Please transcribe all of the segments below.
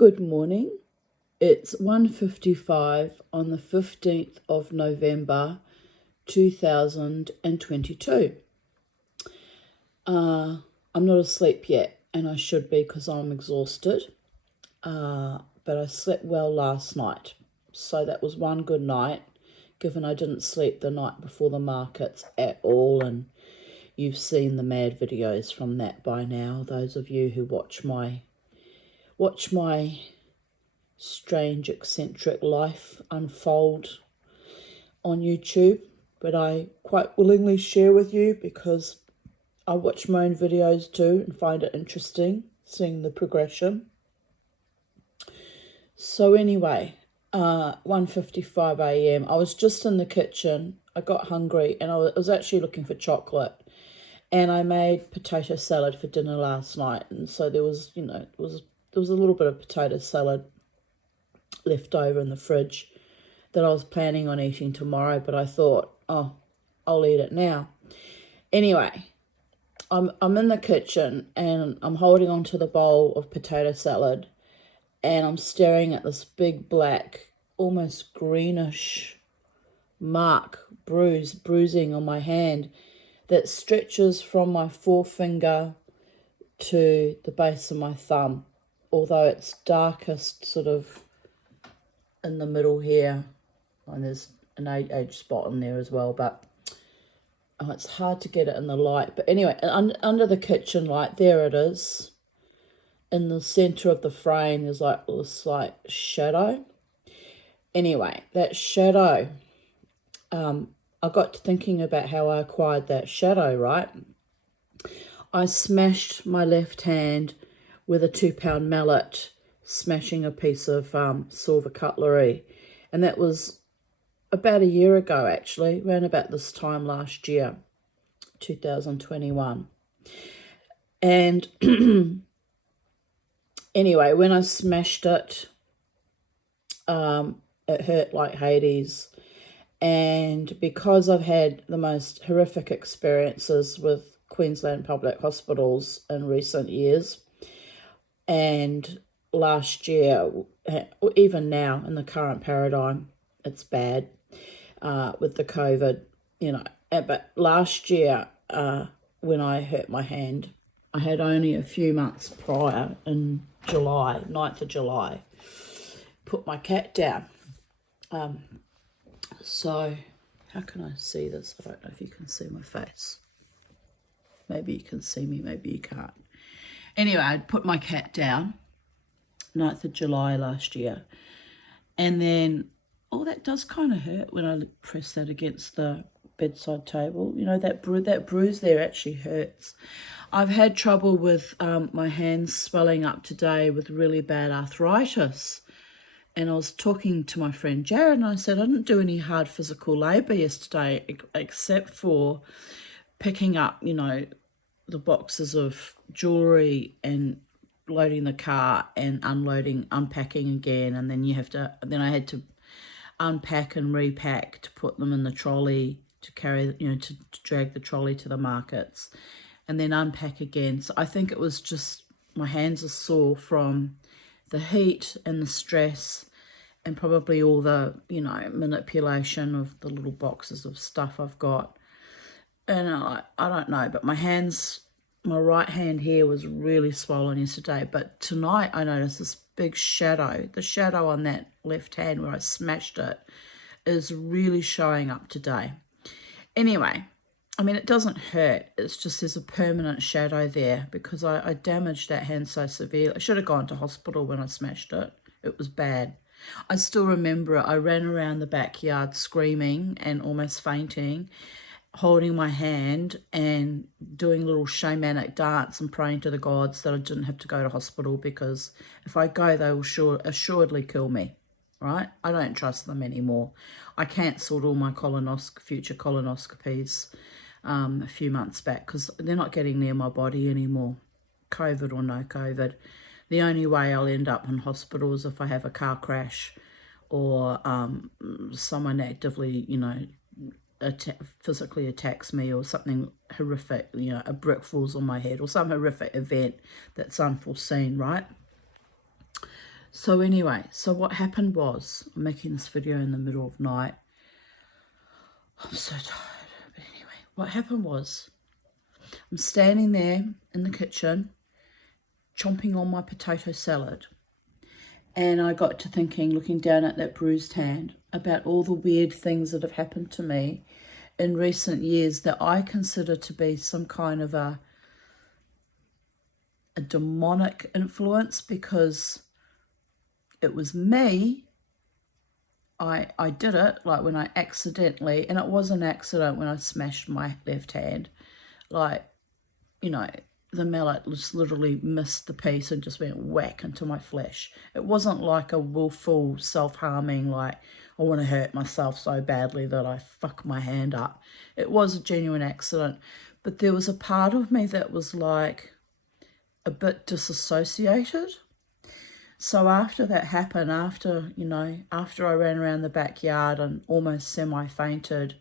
Good morning. It's 1:55 on the 15th of November 2022. I'm not asleep yet, and I should be because I'm exhausted. But I slept well last night, so that was one good night, given I didn't sleep the night before the markets at all, and you've seen the mad videos from that by now, those of you who watch my strange, eccentric life unfold on YouTube, but I quite willingly share with you because I watch my own videos too and find it interesting seeing the progression. So anyway, 1:55 a.m. I was just in the kitchen. I got hungry and I was actually looking for chocolate, and I made potato salad for dinner last night, and so there was a little bit of potato salad left over in the fridge that I was planning on eating tomorrow, but I thought, oh, I'll eat it now. Anyway, I'm in the kitchen and I'm holding onto the bowl of potato salad, and I'm staring at this big black, almost greenish bruising on my hand that stretches from my forefinger to the base of my thumb, although it's darkest sort of in the middle here, and there's an age spot in there as well, but it's hard to get it in the light. But anyway, under the kitchen light, there it is. In the center of the frame, there's like this shadow. Anyway, that shadow, I got to thinking about how I acquired that shadow, right? I smashed my left hand with a 2-pound mallet, smashing a piece of silver cutlery, and that was about a year ago, actually, around about this time last year, 2021. And anyway, when I smashed it, it hurt like Hades. And because I've had the most horrific experiences with Queensland public hospitals in recent years, and last year, even now in the current paradigm, it's bad with the COVID, But last year, when I hurt my hand, I had only a few months prior, in July, 9th of July, put my cat down. So how can I see this? I don't know if you can see my face. Maybe you can see me, maybe you can't. Anyway, I'd put my cat down 9th of July last year. And then, that does kind of hurt when I press that against the bedside table. That bruise there actually hurts. I've had trouble with my hands swelling up today with really bad arthritis. And I was talking to my friend Jared, and I said, I didn't do any hard physical labour yesterday except for picking up, the boxes of jewellery and loading the car and unpacking again. And then I had to unpack and repack to put them in the trolley to carry, to drag the trolley to the markets, and then unpack again. So I think it was just my hands are sore from the heat and the stress, and probably all the, manipulation of the little boxes of stuff I've got. And I don't know, but my right hand here was really swollen yesterday. But tonight I noticed this big shadow. The shadow on that left hand where I smashed it is really showing up today. Anyway, it doesn't hurt. It's just there's a permanent shadow there because I damaged that hand so severely. I should have gone to hospital when I smashed it. It was bad. I still remember it. I ran around the backyard screaming and almost fainting, holding my hand and doing a little shamanic dance and praying to the gods that I didn't have to go to hospital, because if I go, they will assuredly kill me, right? I don't trust them anymore. I cancelled all my future colonoscopies a few months back because they're not getting near my body anymore, COVID or no COVID. The only way I'll end up in hospital is if I have a car crash or someone actively, physically attacks me, or something horrific, a brick falls on my head, or some horrific event that's unforeseen, right? So anyway, so what happened was, I'm making this video in the middle of night. I'm so tired. But anyway, what happened was, I'm standing there in the kitchen, chomping on my potato salad. And I got to thinking, looking down at that bruised hand, about all the weird things that have happened to me in recent years that I consider to be some kind of a demonic influence, because it was me. I did it, like when I accidentally, and it was an accident when I smashed my left hand, like, you know, the mallet just literally missed the piece and just went whack into my flesh. It wasn't like a willful self-harming, like I want to hurt myself so badly that I fuck my hand up. It was a genuine accident, but there was a part of me that was like a bit disassociated. So after that happened, after I ran around the backyard and almost semi-fainted,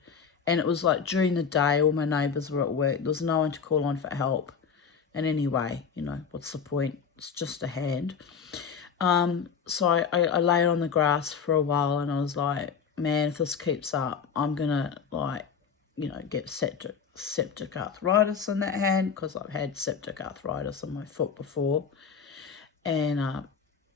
and it was like during the day, all my neighbours were at work. There was no one to call on for help. And anyway, what's the point? It's just a hand. So I lay on the grass for a while, and I was like, man, if this keeps up, I'm going to, get septic arthritis in that hand, because I've had septic arthritis on my foot before. And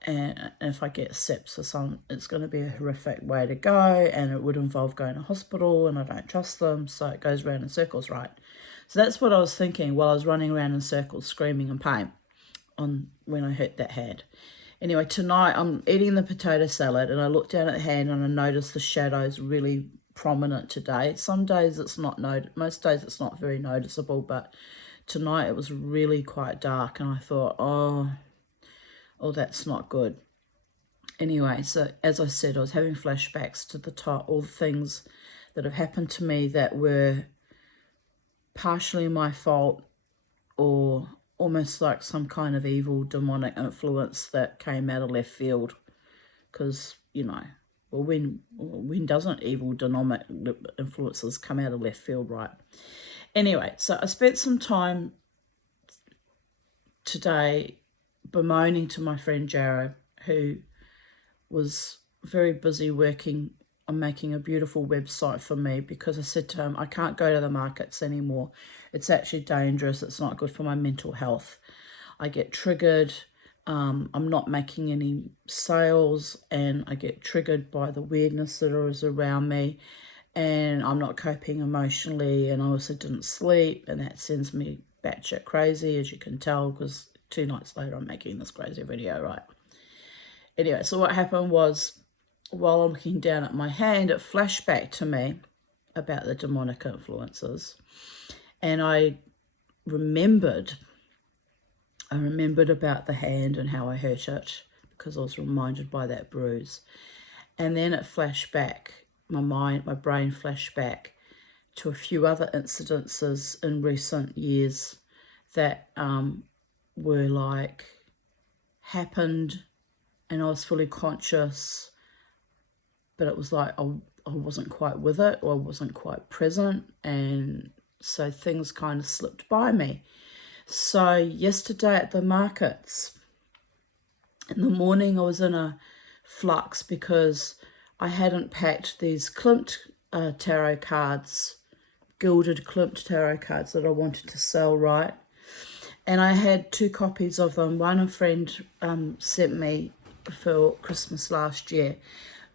if I get sepsis, it's going to be a horrific way to go, and it would involve going to hospital, and I don't trust them, so it goes round in circles, right? So that's what I was thinking while I was running around in circles, screaming in pain when I hurt that hand. Anyway, tonight I'm eating the potato salad, and I look down at the hand and I notice the shadow's really prominent today. Some days it's not most days it's not very noticeable, but tonight it was really quite dark, and I thought, oh, that's not good. Anyway, so as I said, I was having flashbacks to all the things that have happened to me that were partially my fault, or almost like some kind of evil demonic influence that came out of left field. Because, when doesn't evil demonic influences come out of left field, right? Anyway, so I spent some time today bemoaning to my friend Jared, who was very busy working on making a beautiful website for me, because I said to him, I can't go to the markets anymore. It's actually dangerous. It's not good for my mental health. I get triggered. I'm not making any sales, and I get triggered by the weirdness that is around me, and I'm not coping emotionally, and I also didn't sleep, and that sends me batshit crazy, as you can tell, because 2 nights later I'm making this crazy video, right? Anyway, so what happened was, while I'm looking down at my hand, it flashed back to me about the demonic influences, and I remembered about the hand and how I hurt it, because I was reminded by that bruise. And then it flashed back, my brain flashed back to a few other incidences in recent years that were like happened, and I was fully conscious, but it was like I wasn't quite with it, or I wasn't quite present, and so things kind of slipped by me. So yesterday at the markets, in the morning, I was in a flux because I hadn't packed these Klimt tarot cards, gilded Klimt tarot cards that I wanted to sell, right? And I had 2 copies of them. One a friend sent me for Christmas last year,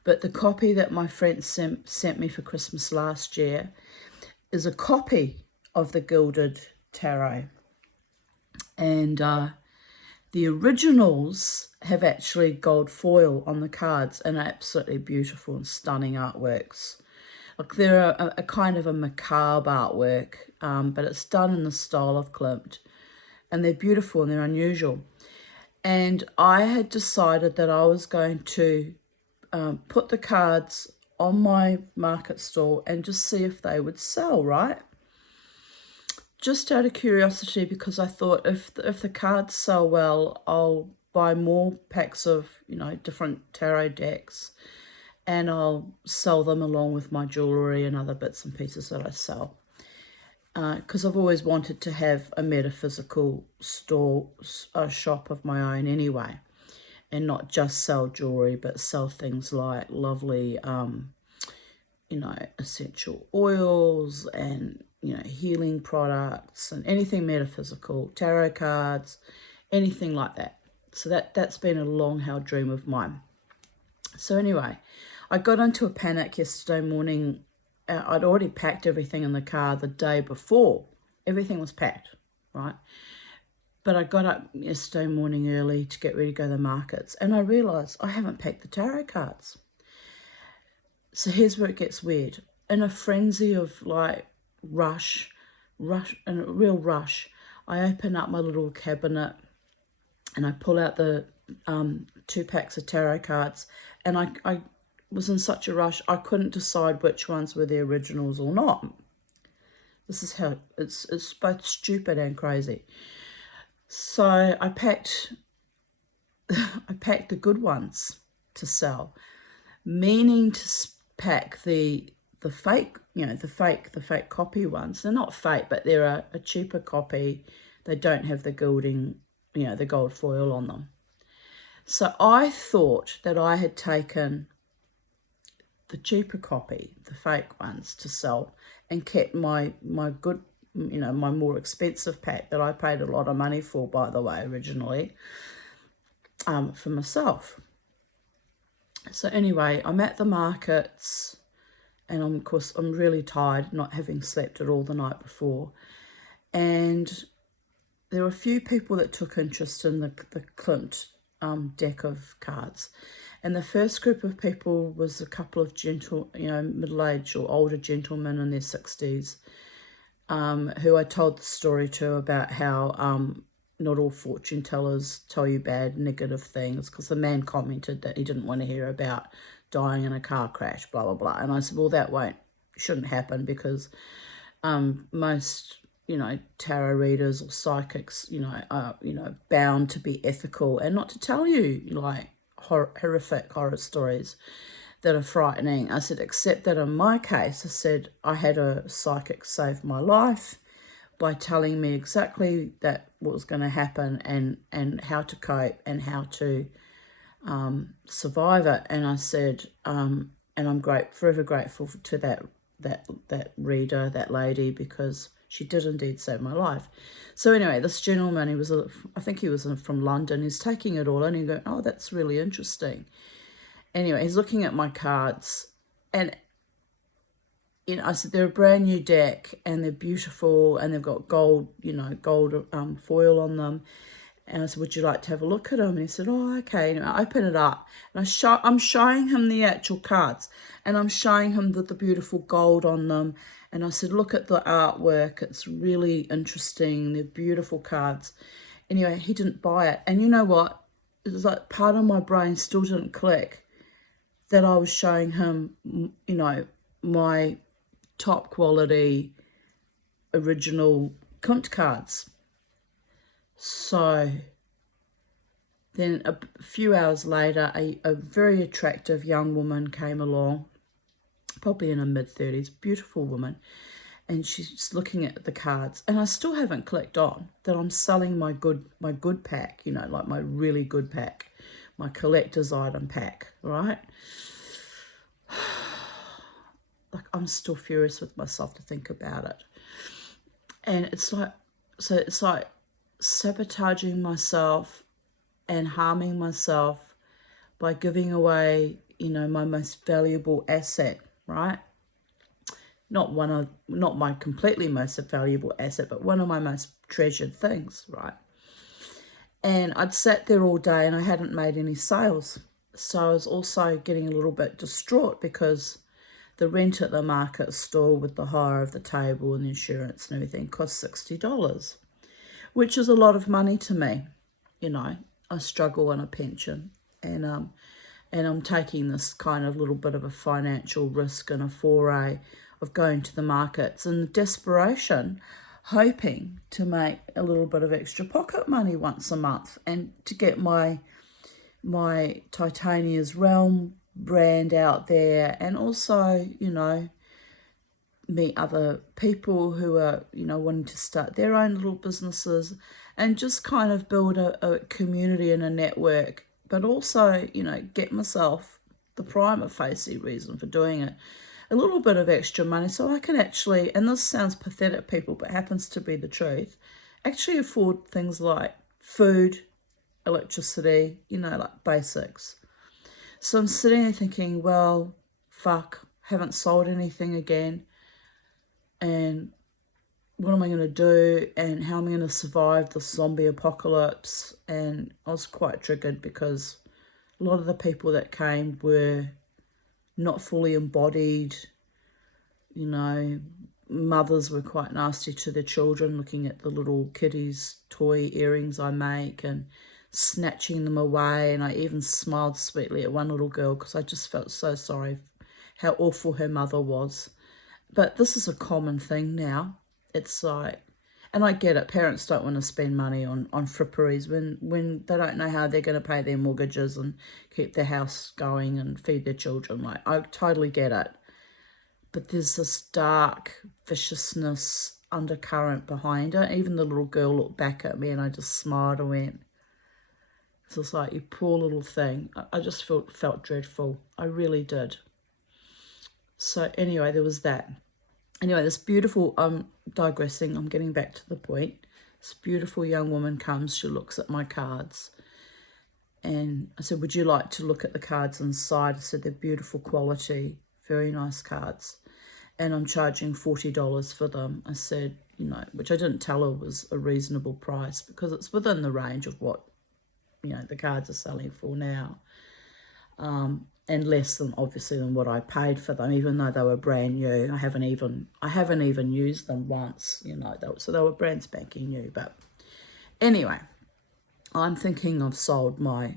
but the copy that my friend sent me for Christmas last year is a copy of the gilded tarot. And the originals have actually gold foil on the cards, and absolutely beautiful and stunning artworks. Like, they're a kind of a macabre artwork, but it's done in the style of Klimt, and they're beautiful and they're unusual. And I had decided that I was going to put the cards on my market stall and just see if they would sell, right? Just out of curiosity, because I thought if the cards sell well, I'll buy more packs of, different tarot decks, and I'll sell them along with my jewellery and other bits and pieces that I sell. Because I've always wanted to have a metaphysical shop of my own anyway. and not just sell jewelry, but sell things like lovely, essential oils and, healing products and anything metaphysical, tarot cards, anything like that. So that's been a long-held dream of mine. So anyway, I got into a panic yesterday morning. I'd already packed everything in the car the day before. Everything was packed, right? But I got up yesterday morning early to get ready to go to the markets, and I realised I haven't packed the tarot cards. So here's where it gets weird. In a frenzy of rush, and a real rush, I open up my little cabinet and I pull out the 2 packs of tarot cards, and I was in such a rush I couldn't decide which ones were the originals or not. This is how it's both stupid and crazy. So I packed the good ones to sell, meaning to pack the fake, the fake copy ones. They're not fake, but they're a cheaper copy. They don't have the gilding, the gold foil on them. So I thought that I had taken the cheaper copy, the fake ones, to sell, and kept my good, my more expensive pack that I paid a lot of money for, by the way, originally, for myself. So anyway, I'm at the markets, and of course I'm really tired, not having slept at all the night before. And there were a few people that took interest in the Clint deck of cards. And the first group of people was a couple of middle-aged or older gentlemen in their 60s, who I told the story to about how not all fortune tellers tell you bad, negative things, because the man commented that he didn't want to hear about dying in a car crash, blah, blah, blah. And I said, well, that shouldn't happen, because most, tarot readers or psychics, are, bound to be ethical and not to tell you, horrific horror stories that are frightening. I said, except that in my case, I said, I had a psychic save my life by telling me exactly what was going to happen and how to cope and how to survive it. And I said, and I'm forever grateful to that reader, that lady, because she did indeed save my life. So anyway, this gentleman, I think he was from London, he's taking it all in and going, oh, that's really interesting. Anyway, he's looking at my cards, and I said, they're a brand new deck and they're beautiful and they've got gold, foil on them. And I said, would you like to have a look at them? And he said, oh, okay. And I open it up, and I'm showing him the actual cards, and I'm showing him the beautiful gold on them. And I said, look at the artwork. It's really interesting. They're beautiful cards. Anyway, he didn't buy it. And you know what? It was like part of my brain still didn't click that I was showing him, my top quality original Kunt cards. So then a few hours later, a very attractive young woman came along, probably in her mid-30s, beautiful woman, and she's looking at the cards, and I still haven't clicked on that I'm selling my good pack, like my really good pack, my collector's item pack, right? Like, I'm still furious with myself to think about it. And it's like sabotaging myself and harming myself by giving away, my most valuable asset, right? Not my completely most valuable asset, but one of my most treasured things, right? And I'd sat there all day and I hadn't made any sales. So I was also getting a little bit distraught because the rent at the market stall with the hire of the table and the insurance and everything cost $60, which is a lot of money to me. I struggle on a pension, and I'm taking this kind of little bit of a financial risk and a foray of going to the markets in desperation, hoping to make a little bit of extra pocket money once a month and to get my Titania's Realm brand out there, and also, meet other people who are, wanting to start their own little businesses and just kind of build a community and a network but also, you know, get myself the prima facie reason for doing it, a little bit of extra money so I can actually, and this sounds pathetic, people, but happens to be the truth, actually afford things like food, electricity, you know, like basics. So I'm sitting there thinking, well, fuck, haven't sold anything again, and what am I going to do, and how am I going to survive the zombie apocalypse? And I was quite triggered because a lot of the people that came were not fully embodied. You know, mothers were quite nasty to their children, looking at the little kiddies' toy earrings I make and snatching them away. And I even smiled sweetly at one little girl because I just felt so sorry how awful her mother was. But this is a common thing now. It's like, and I get it, parents don't want to spend money on fripperies when they don't know how they're going to pay their mortgages and keep their house going and feed their children. Like, I totally get it. But there's this dark viciousness undercurrent behind it. Even the little girl looked back at me and I just smiled and went, so it's like, you poor little thing. I just felt dreadful. I really did. So anyway, there was that. Anyway, this beautiful, I'm digressing, I'm getting back to the point. This beautiful young woman comes, she looks at my cards. And I said, would you like to look at the cards inside? I said, they're beautiful quality, very nice cards. And I'm charging $40 for them. I said, you know, which I didn't tell her was a reasonable price because it's within the range of what, you know, the cards are selling for now. And less than obviously than what I paid for them, even though they were brand new. I haven't even used them once, you know. So they were brand spanking new. But anyway, I'm thinking I've sold my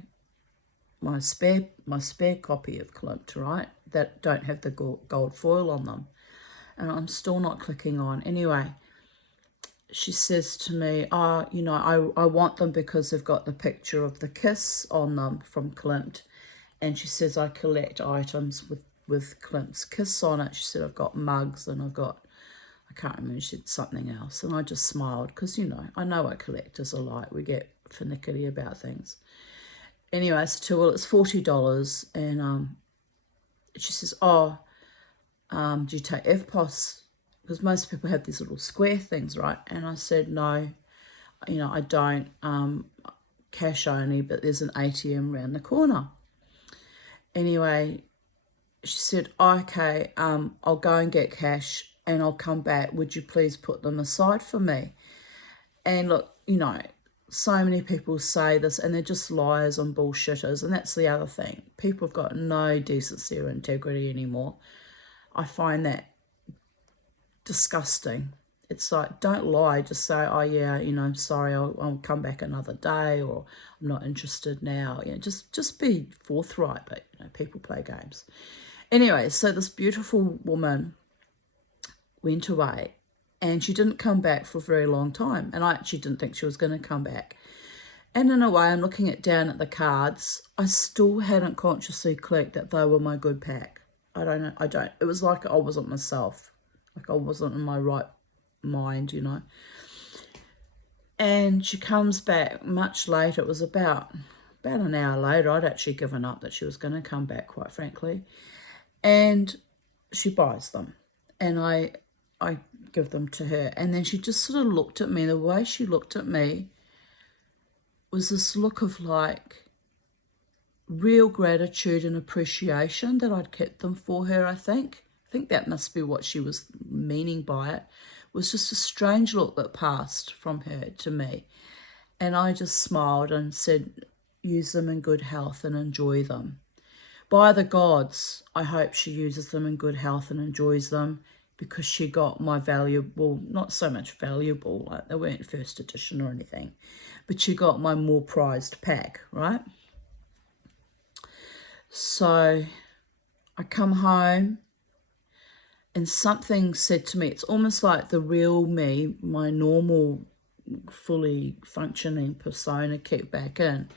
spare copy of Klimt, right? That don't have the gold foil on them, and I'm still not clicking on. Anyway, she says to me, "Oh, you know, I want them because they've got the picture of the kiss on them from Klimt." And she says, I collect items with Klimt's kiss on it. She said, I've got mugs and I've got, I can't remember, she said something else. And I just smiled because, you know what collectors are like. We get finicky about things. Anyway, I said to her, well, it's $40. And she says, do you take FPOS? Because most people have these little square things, right? And I said, no, you know, I don't, cash only, but there's an ATM around the corner. Anyway, she said, okay, I'll go and get cash and I'll come back. Would you please put them aside for me? And look, you know, so many people say this and they're just liars and bullshitters. And that's the other thing. People have got no decency or integrity anymore. I find that disgusting. It's like, don't lie. Just say, oh, yeah, you know, I'm sorry, I'll come back another day, or I'm not interested now. You know, just be forthright, but, you know, people play games. Anyway, so this beautiful woman went away, and she didn't come back for a very long time, and I actually didn't think she was going to come back. And in a way, I'm looking down at the cards. I still hadn't consciously clicked that they were my good pack. I don't. It was like I wasn't myself. Like I wasn't in my right mind, you know. And she comes back much later. It was about an hour later. I'd actually given up that she was going to come back, quite frankly. And she buys them, and I give them to her. And then she just sort of looked at me. The way she looked at me was this look of like real gratitude and appreciation that I'd kept them for her. I think that must be what she was meaning by it. Was just a strange look that passed from her to me. And I just smiled and said, use them in good health and enjoy them. By the gods, I hope she uses them in good health and enjoys them, because she got my valuable, not so much valuable, like they weren't first edition or anything, but she got my more prized pack, right? So I come home, and something said to me, it's almost like the real me, my normal, fully functioning persona kicked back in,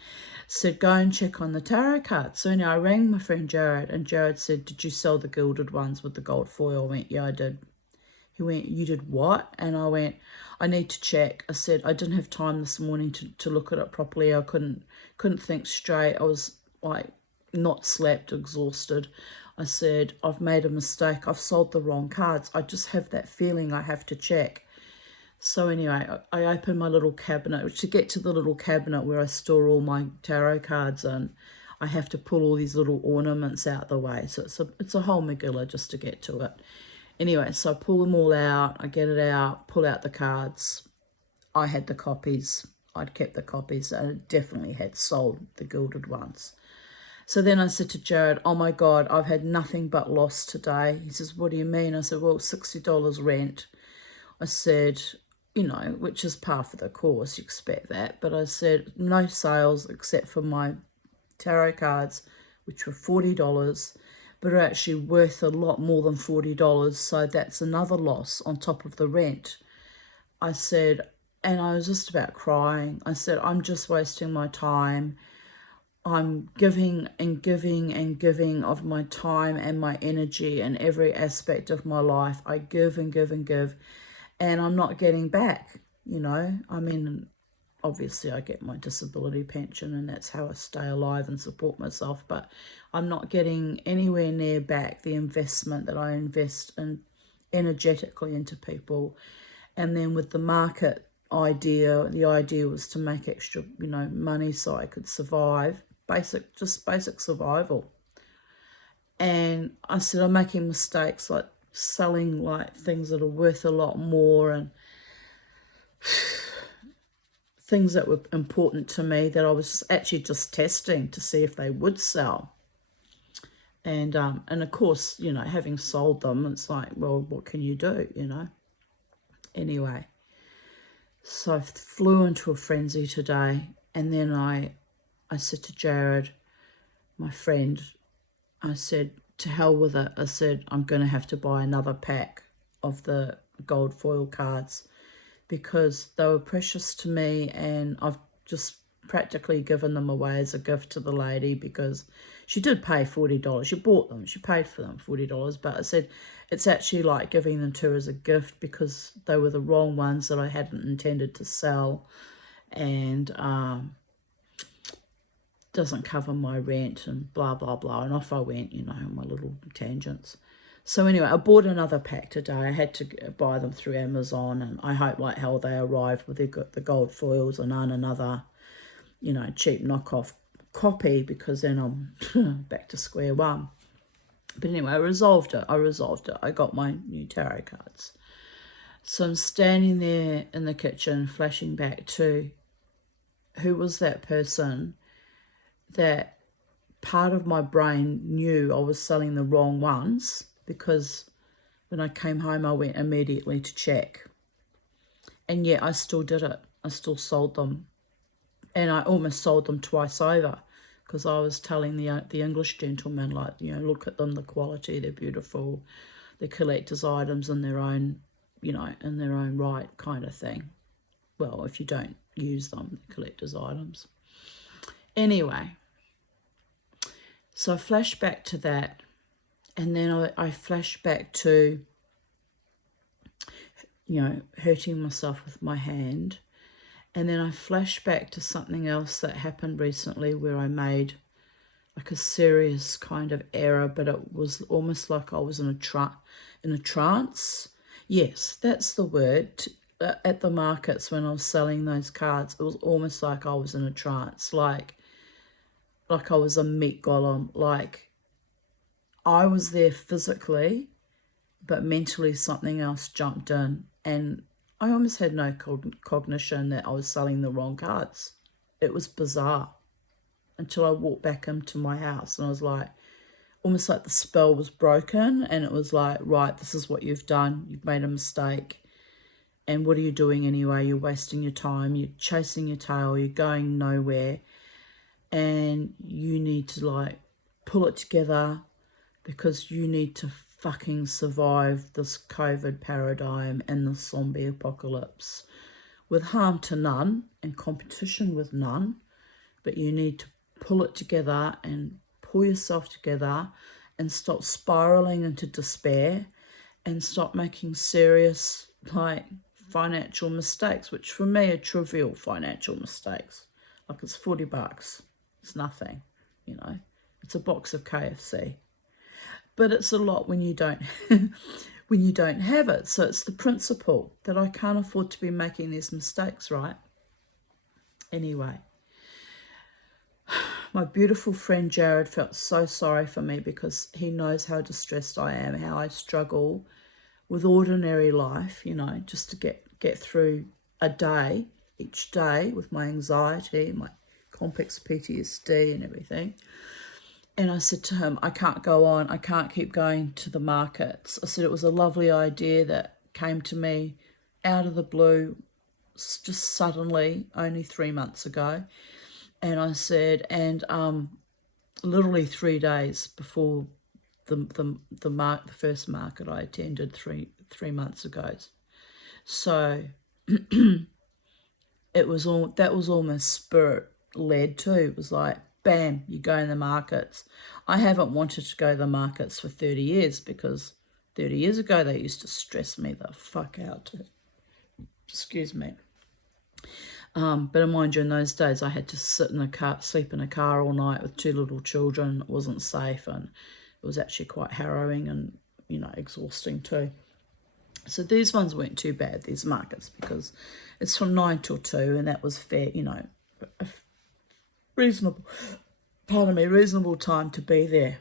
said, go and check on the tarot cards. So anyway, I rang my friend Jared, and Jared said, did you sell the gilded ones with the gold foil? I went, yeah, I did. He went, you did what? And I went, I need to check. I said, I didn't have time this morning to look at it properly. I couldn't think straight. I was like not slept, exhausted. I said, I've made a mistake. I've sold the wrong cards. I just have that feeling I have to check. So anyway, I opened my little cabinet. To get to the little cabinet where I store all my tarot cards in, I have to pull all these little ornaments out the way. So it's a whole megilla just to get to it. Anyway, so I pull them all out. I get it out, pull out the cards. I had the copies. I'd kept the copies. And I definitely had sold the gilded ones. So then I said to Jared, oh my God, I've had nothing but loss today. He says, what do you mean? I said, well, $60 rent. I said, you know, which is par for the course, you expect that. But I said, no sales except for my tarot cards, which were $40, but are actually worth a lot more than $40. So that's another loss on top of the rent. I said, and I was just about crying. I said, I'm just wasting my time. I'm giving and giving and giving of my time and my energy and every aspect of my life. I give and give and give. And I'm not getting back, you know. I mean, obviously I get my disability pension and that's how I stay alive and support myself. But I'm not getting anywhere near back the investment that I invest in energetically into people. And then with the market idea, the idea was to make extra, you know, money so I could survive. Just basic survival. And I said, I'm making mistakes like selling like things that are worth a lot more and things that were important to me that I was actually just testing to see if they would sell. And of course, you know, having sold them, it's like, well, what can you do, you know? Anyway, so I flew into a frenzy today, and then I said to Jared, my friend, I said, to hell with it. I said, I'm going to have to buy another pack of the gold foil cards because they were precious to me, and I've just practically given them away as a gift to the lady because she did pay $40. She bought them. She paid for them $40. But I said, it's actually like giving them to her as a gift because they were the wrong ones that I hadn't intended to sell. And doesn't cover my rent and blah, blah, blah. And off I went, you know, my little tangents. So anyway, I bought another pack today. I had to buy them through Amazon, and I hope like hell they arrived with the gold foils and another, you know, cheap knockoff copy because then I'm back to square one. But anyway, I resolved it. I got my new tarot cards. So I'm standing there in the kitchen flashing back to who was that person that part of my brain knew I was selling the wrong ones because when I came home, I went immediately to check. And yet I still did it. I still sold them. And I almost sold them twice over because I was telling the English gentleman, like, you know, look at them, the quality, they're beautiful. They're collector's items in their own, you know, in their own right kind of thing. Well, if you don't use them, they're collector's items. Anyway, so I flashed back to that, and then I flashed back to, you know, hurting myself with my hand, and then I flashed back to something else that happened recently where I made like a serious kind of error, but it was almost like I was in a trance. Yes, that's the word. At the markets when I was selling those cards, it was almost like I was in a trance, like I was a meat golem, like I was there physically, but mentally something else jumped in, and I almost had no cognition that I was selling the wrong cards. It was bizarre until I walked back into my house, and I was like, almost like the spell was broken, and it was like, right, this is what you've done. You've made a mistake. And what are you doing anyway? You're wasting your time. You're chasing your tail. You're going nowhere. And you need to like pull it together because you need to fucking survive this COVID paradigm and the zombie apocalypse with harm to none and competition with none. But you need to pull it together and pull yourself together and stop spiraling into despair and stop making serious, like, financial mistakes, which for me are trivial financial mistakes. Like, it's $40. It's nothing, you know. It's a box of KFC. But it's a lot when you don't when you don't have it. So it's the principle that I can't afford to be making these mistakes, right? Anyway, my beautiful friend Jared felt so sorry for me because he knows how distressed I am, how I struggle with ordinary life, you know, just to get through a day, each day, with my anxiety, my complex PTSD and everything. And I said to him, I can't go on. I can't keep going to the markets. I said it was a lovely idea that came to me out of the blue, just suddenly, only 3 months ago. And I said, and literally 3 days before the first market I attended three months ago. So that was almost spirit led too. It was like, bam, you go in the markets. I haven't wanted to go to the markets for 30 years because 30 years ago they used to stress me the fuck out. Excuse me. But mind you, in those days I had to sleep in a car all night with 2 little children. It wasn't safe, and it was actually quite harrowing and, you know, exhausting too. So these ones weren't too bad, these markets, because it's from 9 till 2, and that was fair, you know, a reasonable time to be there.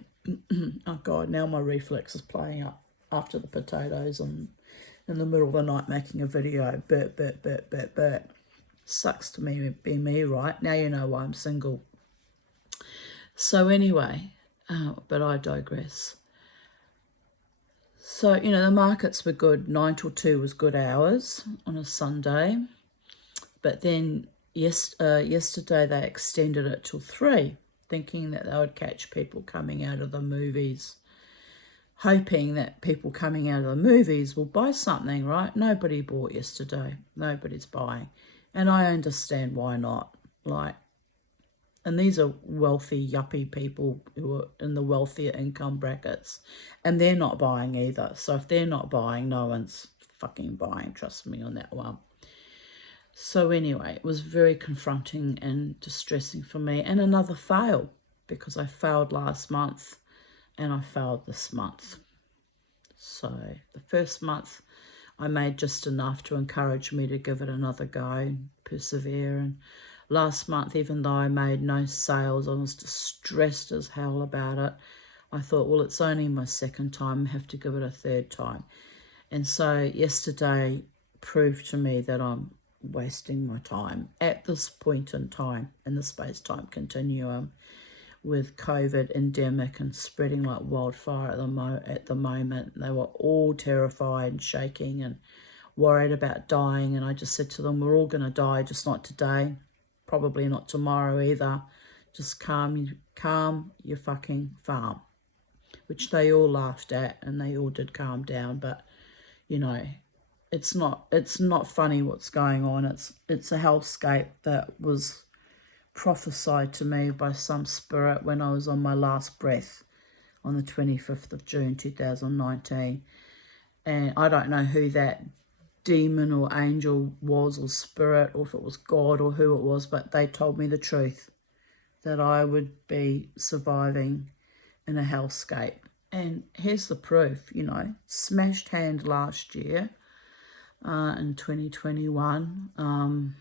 Oh God, now my reflex is playing up after the potatoes and in the middle of the night making a video. Bert. Sucks to be me, right? Now you know why I'm single. So anyway, but I digress. So, you know, the markets were good. 9 till 2 was good hours on a Sunday. But then yesterday they extended it till 3, thinking that they would catch people coming out of the movies, hoping that people coming out of the movies will buy something, right? Nobody bought yesterday. Nobody's buying. And I understand why not. Like, and these are wealthy, yuppie people who are in the wealthier income brackets, and they're not buying either. So if they're not buying, no one's fucking buying, trust me on that one. So anyway, it was very confronting and distressing for me, and another fail, because I failed last month and I failed this month. So the first month I made just enough to encourage me to give it another go, persevere. And last month, even though I made no sales, I was distressed as hell about it. I thought, well, it's only my second time, I have to give it a third time. And so yesterday proved to me that I'm wasting my time at this point in time in the space-time continuum, with COVID endemic and spreading like wildfire at the moment. They were all terrified and shaking and worried about dying. And I just said to them, we're all going to die, just not today, probably not tomorrow either. Just calm your fucking farm, which they all laughed at, and they all did calm down. But, you know, it's not funny what's going on. It's a hellscape that was prophesied to me by some spirit when I was on my last breath on the 25th of June 2019. And I don't know who that demon or angel was, or spirit, or if it was God or who it was, but they told me the truth, that I would be surviving in a hellscape. And here's the proof, you know, smashed hand last year in 2021.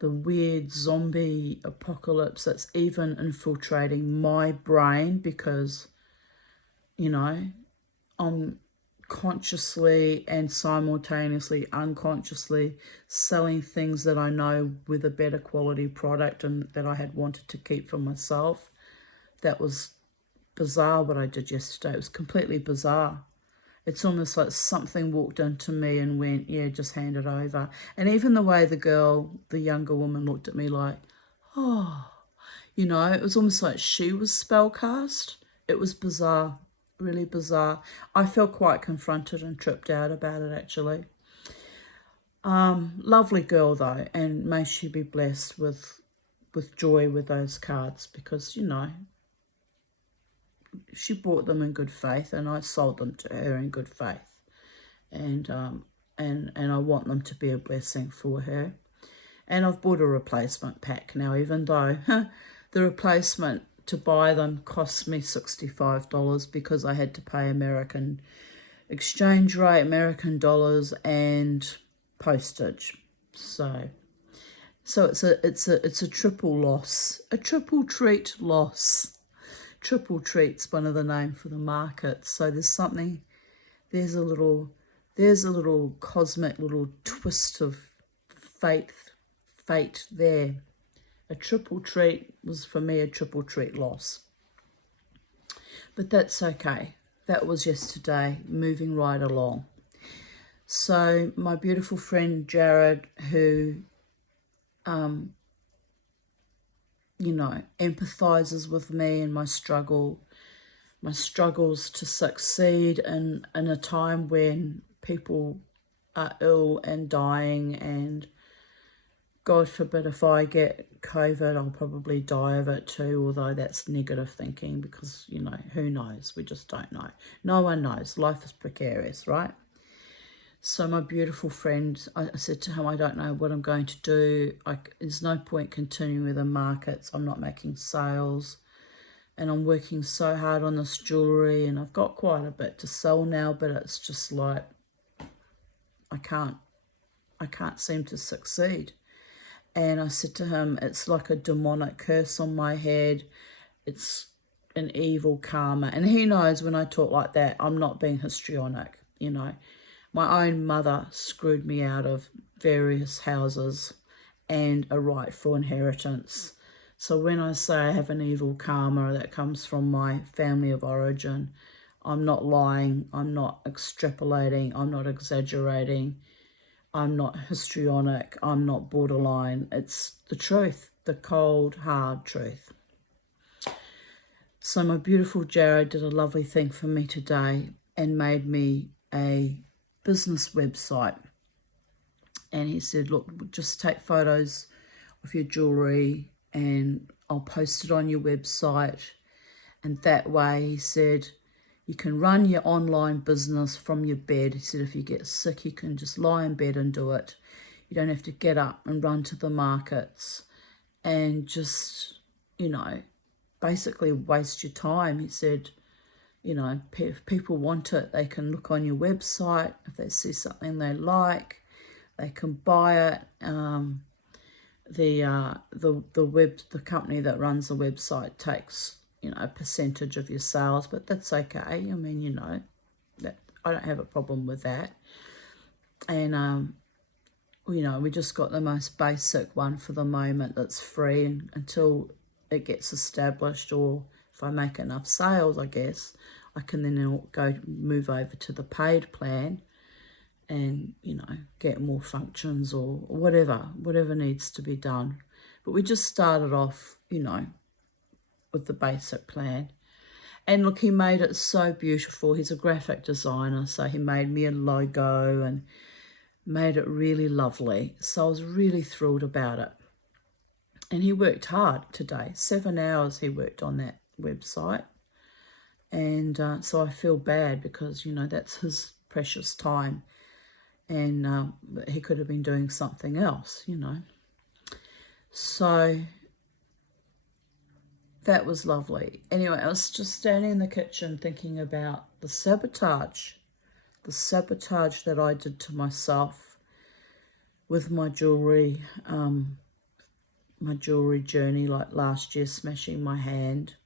The weird zombie apocalypse that's even infiltrating my brain, because, you know, I'm consciously and simultaneously unconsciously selling things that I know with a better quality product and that I had wanted to keep for myself. That was bizarre what I did yesterday. It was completely bizarre. It's almost like something walked into me and went, yeah, just hand it over. And even the way the younger woman looked at me like, oh, you know, it was almost like she was spellcast. It was bizarre, really bizarre. I felt quite confronted and tripped out about it, actually. Lovely girl, though, and may she be blessed with joy with those cards, because, you know, she bought them in good faith, and I sold them to her in good faith. And I want them to be a blessing for her. And I've bought a replacement pack now, even though the replacement to buy them cost me $65 because I had to pay American exchange rate, American dollars, and postage. So it's a triple loss, a triple treat loss. Triple treat's one of the name for the market. So there's a little cosmic little twist of fate there. A triple treat was for me a triple treat loss. But that's okay. That was yesterday, moving right along. So my beautiful friend Jared, who empathizes with me and my struggles to succeed in a time when people are ill and dying, and God forbid if I get COVID, I'll probably die of it too, although that's negative thinking because, who knows? We just don't know. No one knows. Life is precarious, right? So my beautiful friend, I said to him, I don't know what I'm going to do. There's no point continuing with the markets. I'm not making sales. And I'm working so hard on this jewellery, and I've got quite a bit to sell now, but it's just like I can't seem to succeed. And I said to him, it's like a demonic curse on my head. It's an evil karma. And he knows when I talk like that, I'm not being histrionic, My own mother screwed me out of various houses and a rightful inheritance. So when I say I have an evil karma that comes from my family of origin, I'm not lying, I'm not extrapolating, I'm not exaggerating, I'm not histrionic, I'm not borderline. It's the truth, the cold, hard truth. So my beautiful Jared did a lovely thing for me today and made me a business website. And he said, look, just take photos of your jewellery and I'll post it on your website. And that way, he said, you can run your online business from your bed. He said, if you get sick, you can just lie in bed and do it. You don't have to get up and run to the markets and just, basically waste your time. He said, if people want it, they can look on your website. If they see something they like, they can buy it. The company that runs the website takes a percentage of your sales, but that's okay. I mean, that I don't have a problem with that. And we just got the most basic one for the moment that's free, and until it gets established, or if I make enough sales, I guess I can then move over to the paid plan and get more functions or whatever needs to be done. But we just started off with the basic plan. And look, he made it so beautiful. He's a graphic designer, so he made me a logo and made it really lovely. So I was really thrilled about it. And he worked hard today. 7 hours he worked on that website. And so I feel bad because, that's his precious time. And he could have been doing something else, So that was lovely. Anyway, I was just standing in the kitchen thinking about the sabotage that I did to myself with my jewellery journey, like last year smashing my hand,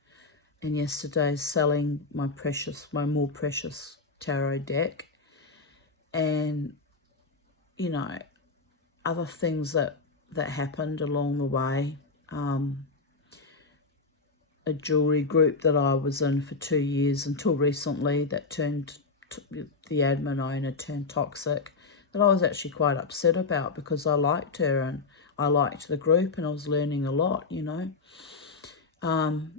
and yesterday selling my more precious tarot deck, and other things that happened along the way. A jewellery group that I was in for 2 years until recently that the admin owner turned toxic, that I was actually quite upset about because I liked her and I liked the group and I was learning a lot,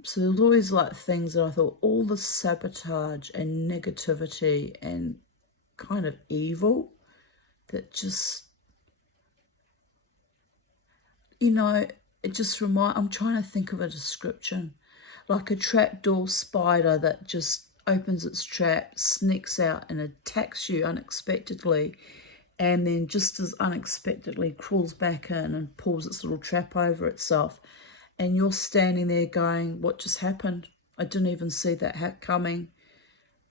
So there's always like things that I thought, all the sabotage and negativity and kind of evil that just, it just I'm trying to think of a description. like a trapdoor spider that just opens its trap, sneaks out and attacks you unexpectedly, and then just as unexpectedly crawls back in and pulls its little trap over itself. And you're standing there going, what just happened? I didn't even see that coming.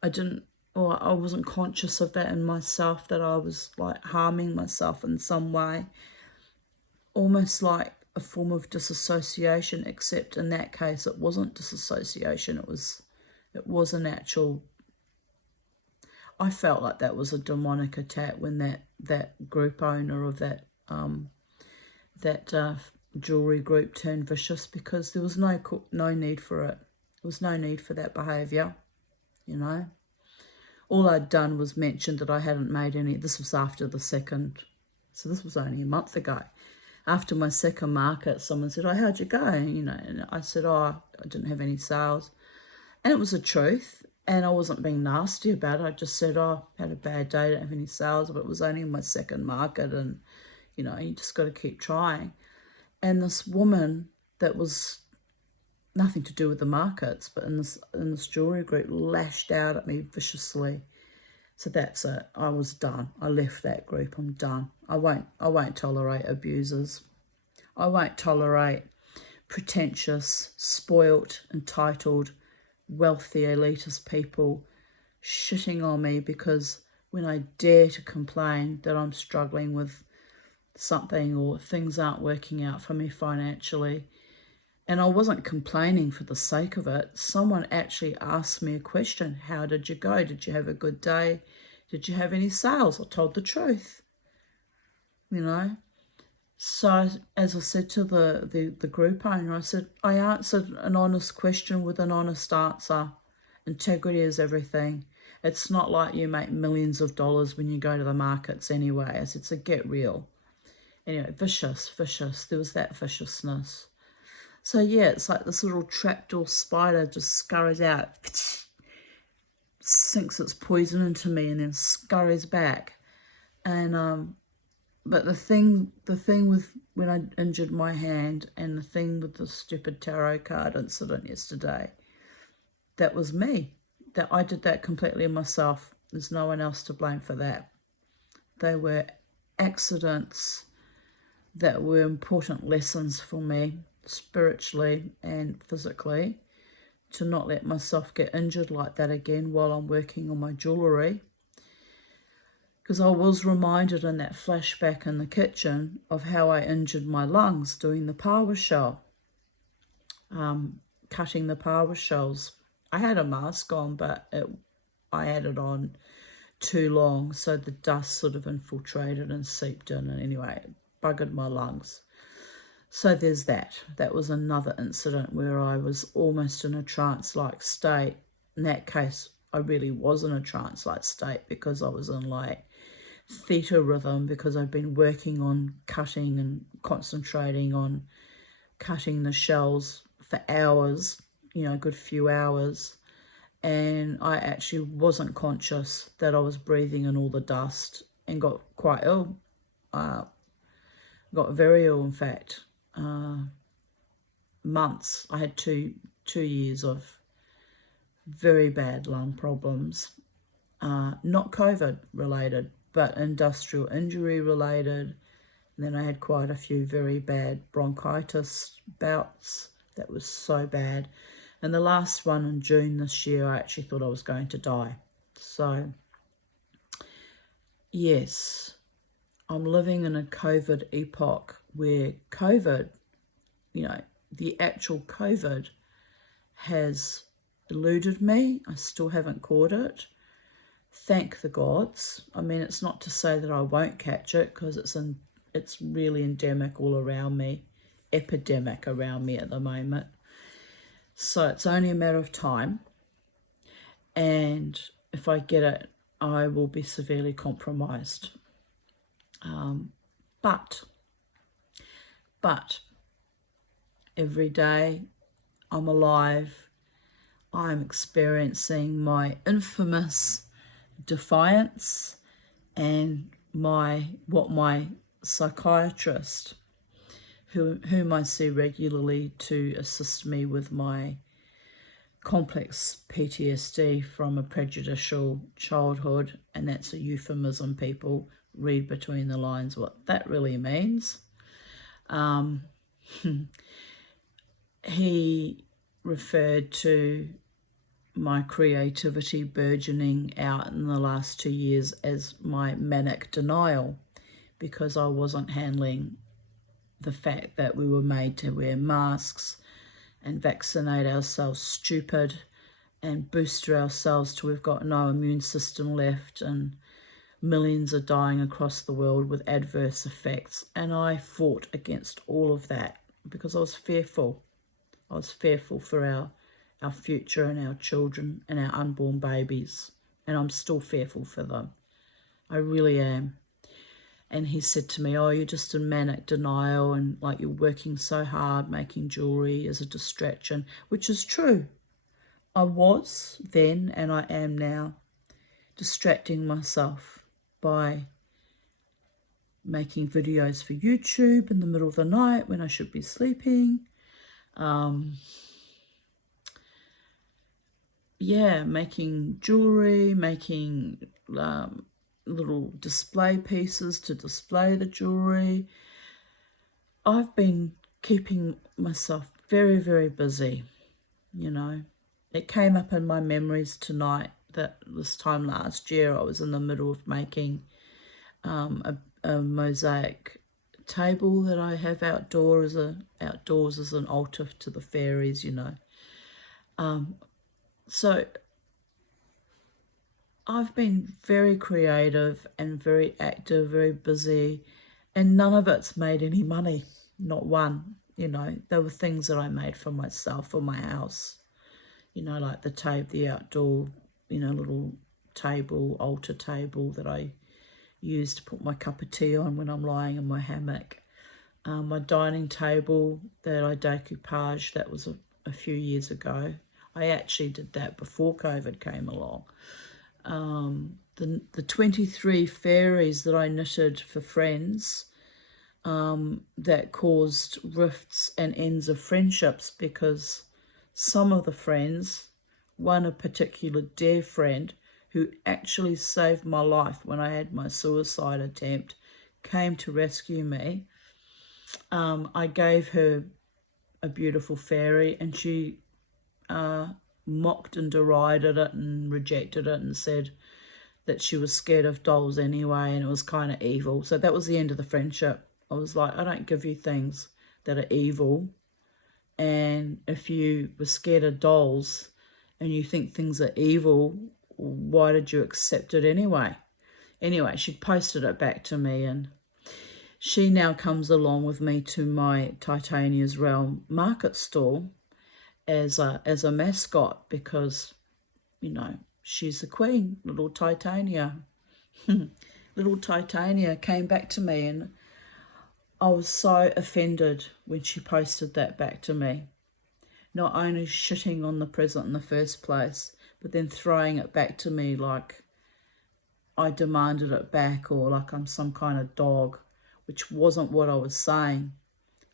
I wasn't conscious of that in myself, that I was like harming myself in some way. Almost like a form of disassociation, except in that case it wasn't disassociation, it was an actual, I felt like that was a demonic attack when that group owner of that jewelry group turned vicious, because there was no need for it. There was no need for that behaviour, you know. All I'd done was mention that I hadn't made any. This was after the second, so this was only a month ago. After my second market, someone said, "Oh, how'd you go?" And I said, "Oh, I didn't have any sales," and it was the truth. And I wasn't being nasty about it. I just said, "Oh, had a bad day, don't have any sales," but it was only my second market, and you just got to keep trying. And this woman that was nothing to do with the markets, but in this jewelry group, lashed out at me viciously. So that's it. I was done. I left that group. I'm done. I won't tolerate abusers. I won't tolerate pretentious, spoilt, entitled, wealthy, elitist people shitting on me because when I dare to complain that I'm struggling with something or things aren't working out for me financially. And I wasn't complaining for the sake of it. Someone actually asked me a question. How did you go? Did you have a good day? Did you have any sales? I told the truth, So as I said to the group owner, I said, I answered an honest question with an honest answer. Integrity is everything. It's not like you make millions of dollars when you go to the markets anyway. I said, so get real. Anyway, vicious. There was that viciousness. So yeah, it's like this little trapdoor spider just scurries out, sinks its poison into me, and then scurries back. And but the thing with when I injured my hand, and the thing with the stupid tarot card incident yesterday, that was me. That I did that completely myself. There's no one else to blame for that. They were accidents that were important lessons for me, spiritually and physically, to not let myself get injured like that again while I'm working on my jewellery. Because I was reminded in that flashback in the kitchen of how I injured my lungs doing the power shell, cutting the power shells. I had a mask on, but I had it on too long, so the dust sort of infiltrated and seeped in, and anyway, it buggered my lungs. So there's that. That was another incident where I was almost in a trance-like state. In that case, I really was in a trance-like state because I was in like theta rhythm, because I've been working on cutting and concentrating on cutting the shells for hours, a good few hours. And I actually wasn't conscious that I was breathing in all the dust and got quite ill. Got very ill, in fact. Months. I had two years of very bad lung problems. Not COVID related, but industrial injury related. And then I had quite a few very bad bronchitis bouts. That was so bad. And the last one in June this year, I actually thought I was going to die. So, yes, I'm living in a COVID epoch where COVID, the actual COVID has eluded me. I still haven't caught it. Thank the gods. I mean, it's not to say that I won't catch it, because it's really endemic all around me, epidemic around me at the moment. So it's only a matter of time. And if I get it, I will be severely compromised. But every day I'm alive, I'm experiencing my infamous defiance, and what my psychiatrist, whom I see regularly to assist me with my complex PTSD from a prejudicial childhood, and that's a euphemism, people. Read between the lines what that really means. He referred to my creativity burgeoning out in the last 2 years as my manic denial, because I wasn't handling the fact that we were made to wear masks and vaccinate ourselves stupid and booster ourselves till we've got no immune system left, and millions are dying across the world with adverse effects. And I fought against all of that because I was fearful. I was fearful for our future and our children and our unborn babies. And I'm still fearful for them. I really am. And he said to me, oh, you're just in manic denial, and like you're working so hard making jewelry as a distraction, which is true. I was then, and I am now, distracting myself by making videos for YouTube in the middle of the night when I should be sleeping. Making jewelry, making little display pieces to display the jewelry. I've been keeping myself very, very busy, you know. It came up in my memories tonight that this time last year I was in the middle of making a mosaic table that I have outdoors as an altar to the fairies, you know. So I've been very creative and very active, very busy, and none of it's made any money, not one. You know, there were things that I made for myself, for my house, you know, like the outdoor, you know, little table, altar table that I use to put my cup of tea on when I'm lying in my hammock. My dining table that I decoupaged, that was a few years ago. I actually did that before COVID came along. The 23 fairies that I knitted for friends, that caused rifts and ends of friendships, because some of the friends, one a particular dear friend who actually saved my life when I had my suicide attempt, came to rescue me. I gave her a beautiful fairy, and she mocked and derided it and rejected it and said that she was scared of dolls anyway, and it was kind of evil. So that was the end of the friendship. I was like, I don't give you things that are evil, and if you were scared of dolls and you think things are evil, why did you accept it anyway? Anyway, she posted it back to me, and she now comes along with me to my Titania's Realm market stall as a mascot, because, you know, she's the queen, little Titania. Little Titania came back to me, and I was so offended when she posted that back to me. Not only shitting on the present in the first place, but then throwing it back to me like I demanded it back, or like I'm some kind of dog, which wasn't what I was saying.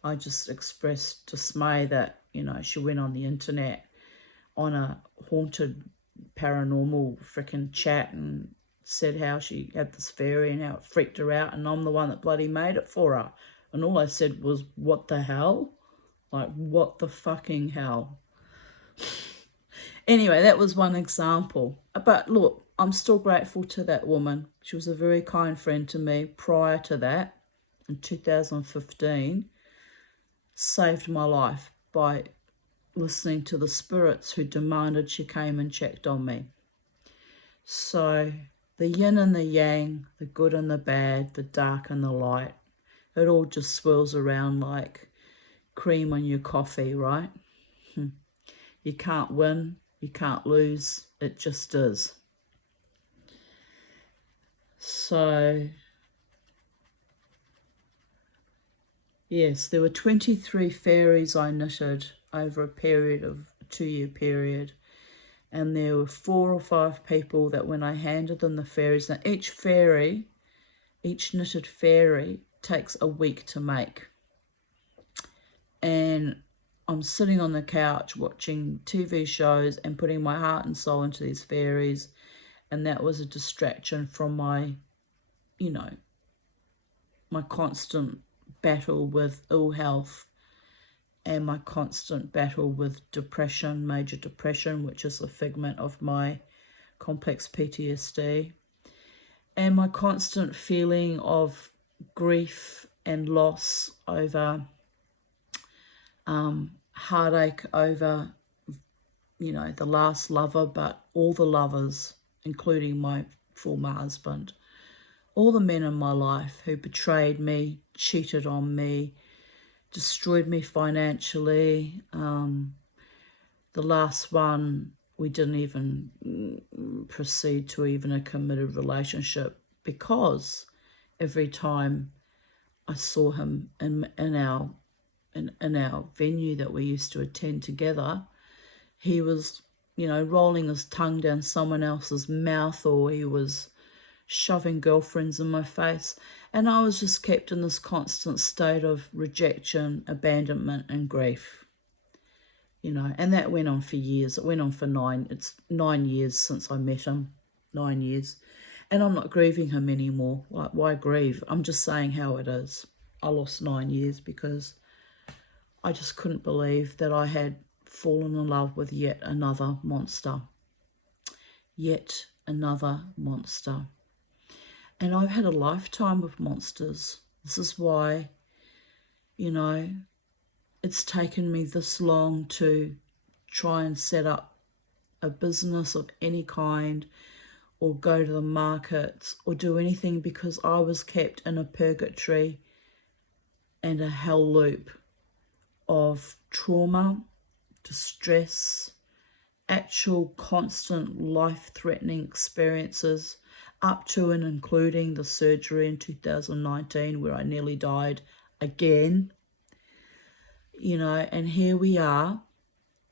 I just expressed dismay that, you know, she went on the internet on a haunted paranormal freaking chat and said how she had this fairy and how it freaked her out, and I'm the one that bloody made it for her. And all I said was, what the hell? Like, what the fucking hell? Anyway, that was one example. But look, I'm still grateful to that woman. She was a very kind friend to me prior to that, in 2015. Saved my life by listening to the spirits who demanded she came and checked on me. So the yin and the yang, the good and the bad, the dark and the light, it all just swirls around like cream on your coffee, right? You can't win, you can't lose, it just is. So yes, there were 23 fairies I knitted over a 2-year period. And there were 4 or 5 people that when I handed them the fairies, now each knitted fairy takes a week to make. And I'm sitting on the couch watching TV shows and putting my heart and soul into these fairies, and that was a distraction from my, you know, my constant battle with ill health and my constant battle with depression, major depression, which is a figment of my complex PTSD, and my constant feeling of grief and loss over heartache over, you know, the last lover, but all the lovers, including my former husband, all the men in my life who betrayed me, cheated on me, destroyed me financially. The last one, we didn't even proceed to even a committed relationship because every time I saw him in our venue that we used to attend together, he was, you know, rolling his tongue down someone else's mouth, or he was shoving girlfriends in my face, and I was just kept in this constant state of rejection, abandonment, and grief. You know, and that went on for years. It went on for 9 years since I met him. 9 years. And I'm not grieving him anymore. Like, why grieve? I'm just saying how it is. I lost 9 years because I just couldn't believe that I had fallen in love with yet another monster. Yet another monster. And I've had a lifetime of monsters. This is why, you know, it's taken me this long to try and set up a business of any kind or go to the markets or do anything, because I was kept in a purgatory and a hell loop of trauma, distress, actual constant life-threatening experiences, up to and including the surgery in 2019 where I nearly died again. You know, and here we are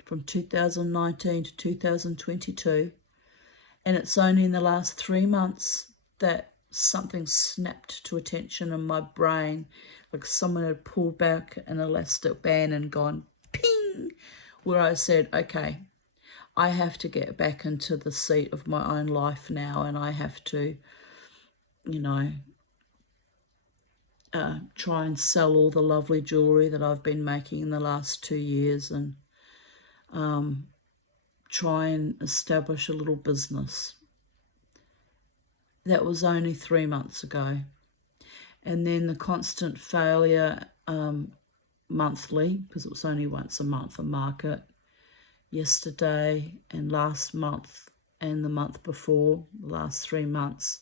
from 2019 to 2022, and it's only in the last 3 months that something snapped to attention in my brain, like someone had pulled back an elastic band and gone ping, where I said, okay, I have to get back into the seat of my own life now, and I have to, you know, try and sell all the lovely jewellery that I've been making in the last 2 years, and try and establish a little business. That was only 3 months ago. And then the constant failure monthly, because it was only once a month a market, yesterday and last month and the month before, the last 3 months,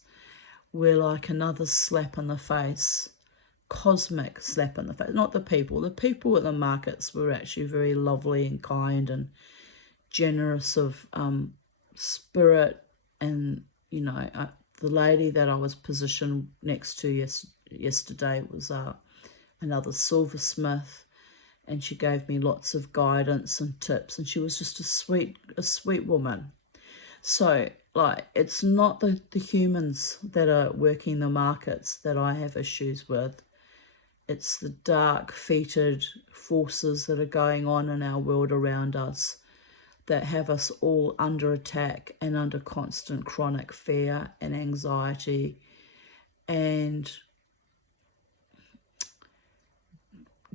were like another slap in the face. Cosmic slap in the face. Not the people. The people at the markets were actually very lovely and kind and generous of spirit. And, you know, the lady that I was positioned next to yesterday was another silversmith, and she gave me lots of guidance and tips, and she was just a sweet woman. So, like, it's not the humans that are working the markets that I have issues with. It's the dark-featured forces that are going on in our world around us that have us all under attack and under constant chronic fear and anxiety and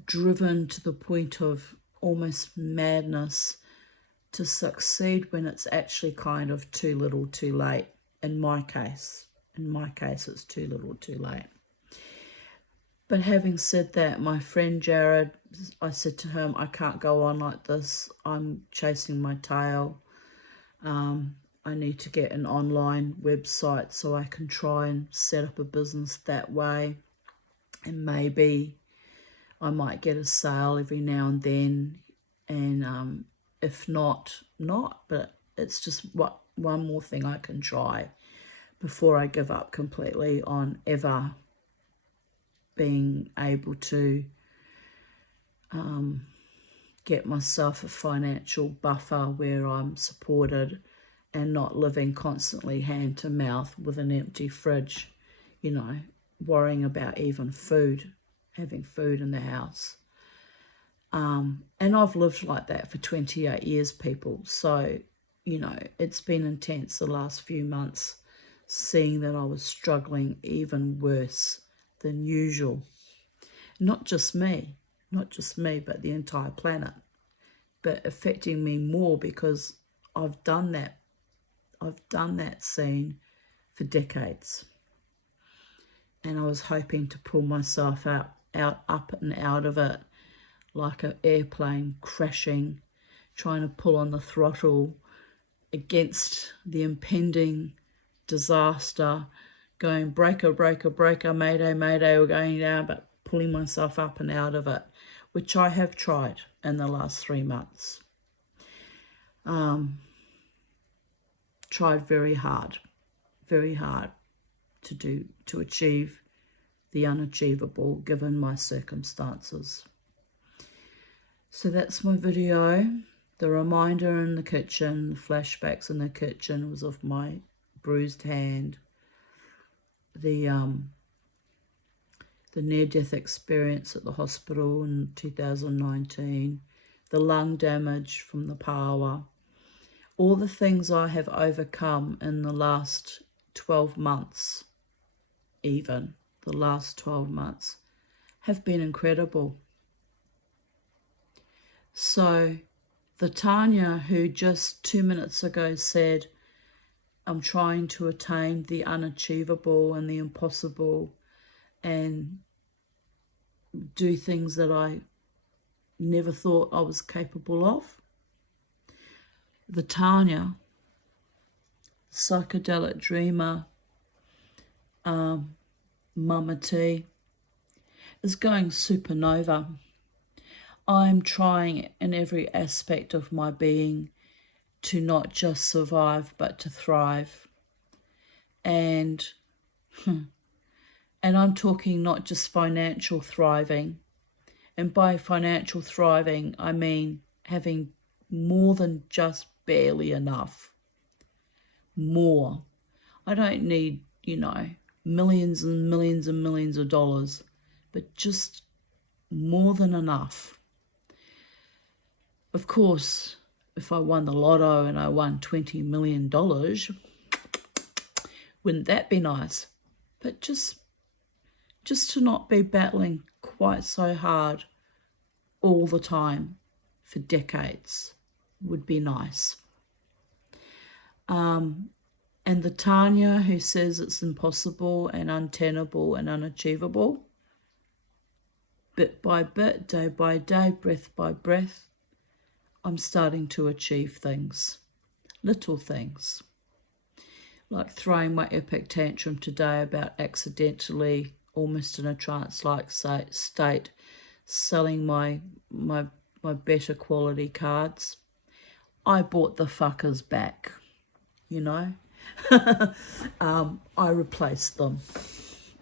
driven to the point of almost madness to succeed when it's actually kind of too little too late. In my case, it's too little too late. But having said that, my friend Jared, I said to him, I can't go on like this. I'm chasing my tail. I need to get an online website so I can try and set up a business that way. And maybe I might get a sale every now and then. And if not, but it's just one more thing I can try before I give up completely on ever being able to get myself a financial buffer where I'm supported and not living constantly hand to mouth with an empty fridge, you know, worrying about even food, having food in the house. And I've lived like that for 28 years, people. So, you know, it's been intense the last few months, seeing that I was struggling even worse than usual. Not just me, but the entire planet, but affecting me more because I've done that scene for decades. And I was hoping to pull myself up and out of it like an airplane crashing, trying to pull on the throttle against the impending disaster, going breaker, breaker, breaker, mayday, mayday, we're going down, but pulling myself up and out of it, which I have tried in the last 3 months. Tried very hard to achieve the unachievable given my circumstances. So that's my video. The reminder in the kitchen, the flashbacks in the kitchen was of my bruised hand. The near-death experience at the hospital in 2019, the lung damage from the power, all the things I have overcome in the last 12 months, even the last 12 months, have been incredible. So the Tanya who just 2 minutes ago said, I'm trying to attain the unachievable and the impossible and do things that I never thought I was capable of. The Tanya, psychedelic dreamer, Mama T, is going supernova. I'm trying in every aspect of my being to not just survive but to thrive. And I'm talking not just financial thriving. And by financial thriving, I mean having more than just barely enough. More. I don't need, millions and millions and millions of dollars, but just more than enough. Of course, if I won the lotto and I won $20 million, wouldn't that be nice? But just to not be battling quite so hard all the time for decades would be nice. And the Tanya who says it's impossible and untenable and unachievable, bit by bit, day by day, breath by breath, I'm starting to achieve things, little things, like throwing my epic tantrum today about accidentally, almost in a trance-like state, selling my better quality cards. I bought the fuckers back, I replaced them,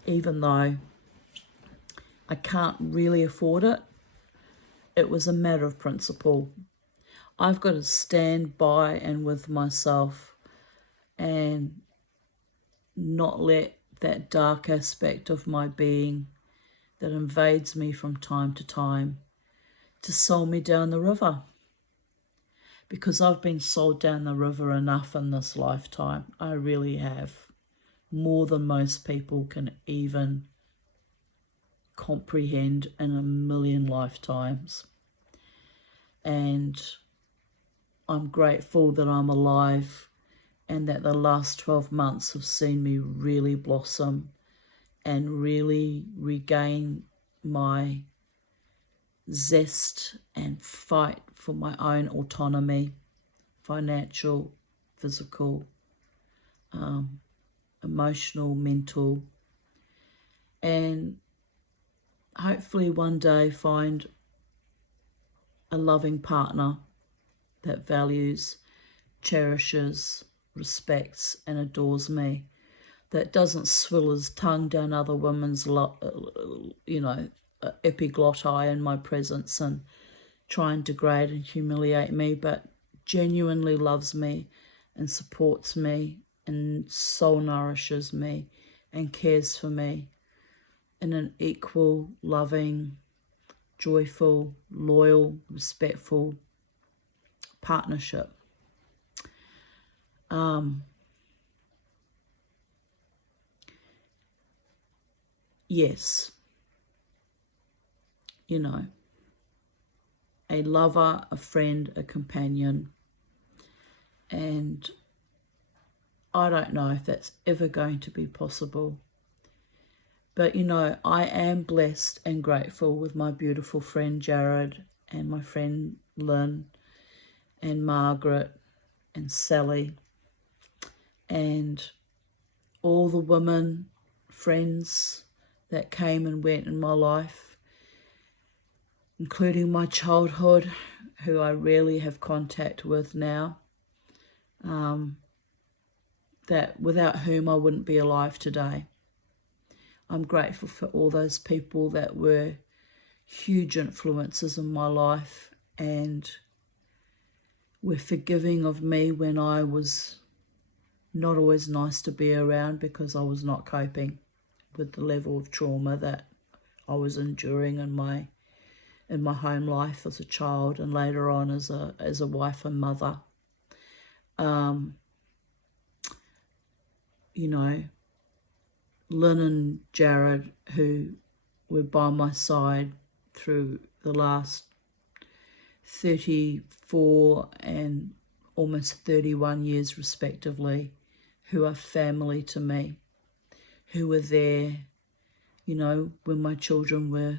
even though I can't really afford it. It was a matter of principle. I've got to stand by and with myself and not let that dark aspect of my being that invades me from time to soul me down the river. Because I've been sold down the river enough in this lifetime. I really have. More than most people can even comprehend in a million lifetimes. And I'm grateful that I'm alive and that the last 12 months have seen me really blossom and really regain my zest and fight for my own autonomy, financial, physical, emotional, mental, and hopefully one day find a loving partner that values, cherishes, respects and adores me, that doesn't swill his tongue down other women's epiglottis in my presence and try and degrade and humiliate me, but genuinely loves me and supports me and soul nourishes me and cares for me in an equal, loving, joyful, loyal, respectful partnership. Yes, you know, a lover, a friend, a companion, and I don't know if that's ever going to be possible. But, you know, I am blessed and grateful with my beautiful friend Jared and my friend Lynn and Margaret and Sally and all the women, friends that came and went in my life, including my childhood, who I rarely have contact with now, that without whom I wouldn't be alive today. I'm grateful for all those people that were huge influences in my life and were forgiving of me when I was not always nice to be around because I was not coping with the level of trauma that I was enduring in my home life as a child and later on as a wife and mother. You know, Lynn and Jared, who were by my side through the last 34 and almost 31 years respectively, who are family to me, who were there, you know, when my children were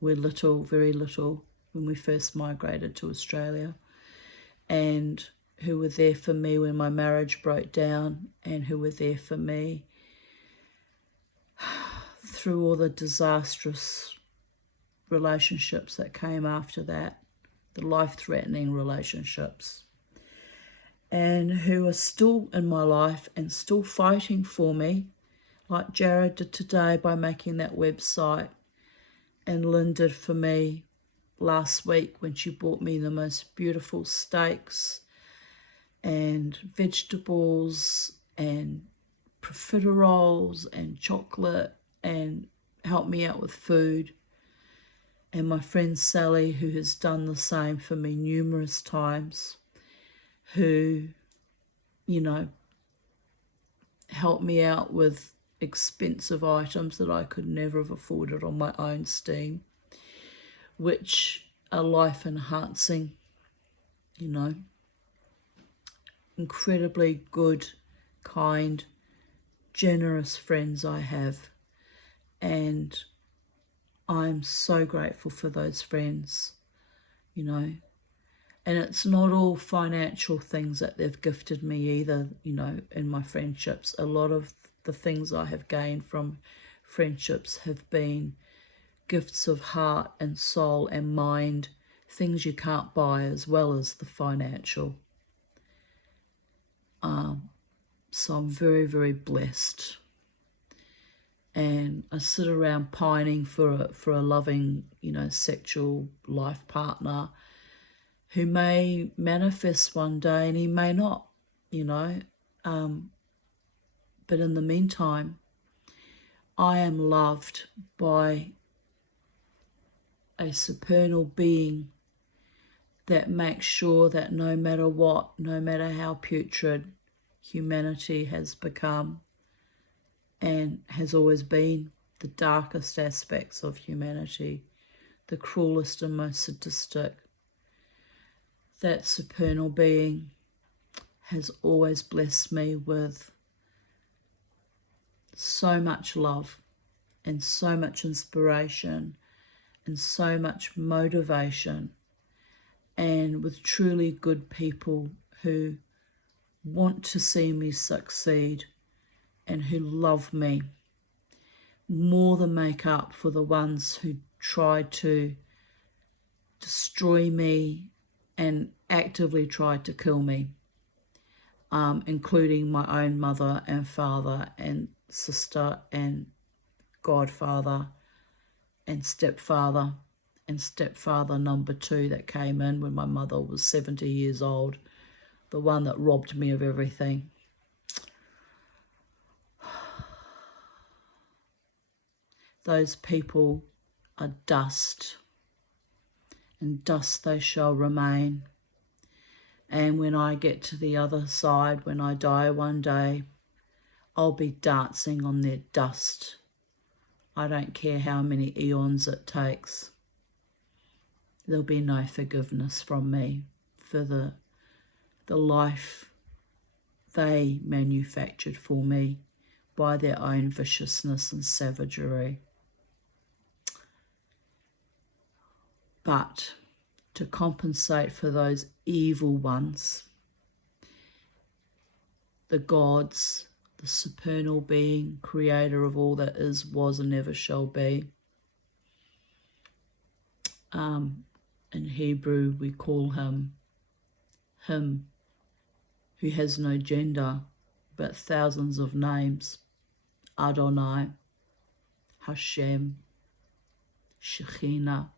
little, very little, when we first migrated to Australia, and who were there for me when my marriage broke down, and who were there for me through all the disastrous relationships that came after that, the life-threatening relationships, and who are still in my life and still fighting for me, like Jared did today by making that website, and Lynn did for me last week when she bought me the most beautiful steaks and vegetables and profiteroles and chocolate and helped me out with food. And my friend Sally, who has done the same for me numerous times, who, you know, helped me out with expensive items that I could never have afforded on my own steam, which are life enhancing, you know. Incredibly good, kind, generous friends I have, and I'm so grateful for those friends, you know. And it's not all financial things that they've gifted me either, you know, in my friendships. A lot of the things I have gained from friendships have been gifts of heart and soul and mind, things you can't buy, as well as the financial. So I'm very, very blessed. And I sit around pining for a loving, you know, sexual life partner who may manifest one day and he may not, you know. But in the meantime, I am loved by a supernal being that makes sure that no matter what, no matter how putrid humanity has become and has always been, the darkest aspects of humanity, the cruelest and most sadistic, that supernal being has always blessed me with so much love and so much inspiration and so much motivation, and with truly good people who want to see me succeed and who love me more than make up for the ones who tried to destroy me and actively tried to kill me, including my own mother and father and sister and godfather and stepfather number 2 that came in when my mother was 70 years old, the one that robbed me of everything. Those people are dust. and dust they shall remain. And when I get to the other side, when I die one day, I'll be dancing on their dust. I don't care how many eons it takes. There'll be no forgiveness from me for the life they manufactured for me by their own viciousness and savagery. But to compensate for those evil ones, the gods, the supernal being, creator of all that is, was, and never shall be. In Hebrew, we call him who has no gender, but thousands of names. Adonai, Hashem, Shekhinah.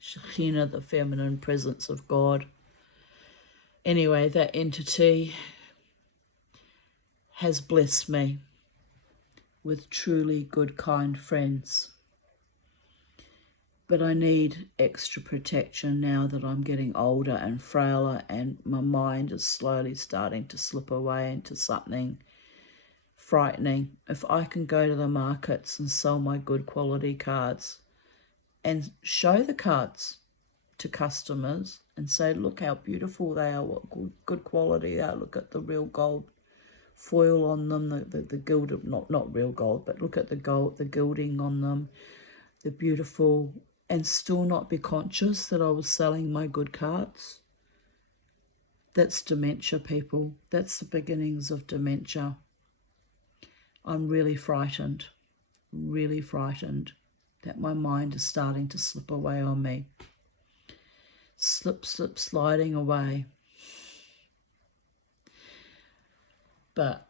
Shekhinah, the feminine presence of God. Anyway, that entity has blessed me with truly good, kind friends. But I need extra protection now that I'm getting older and frailer, and my mind is slowly starting to slip away into something frightening. If I can go to the markets and sell my good quality cards and show the cards to customers and say, look how beautiful they are, what good quality they are, look at the real gold foil on them, the gilded, not real gold, but look at the gold, the gilding on them, the beautiful, and still not be conscious that I was selling my good cards. That's dementia, people. That's the beginnings of dementia. I'm really frightened that my mind is starting to slip away on me. Sliding away. But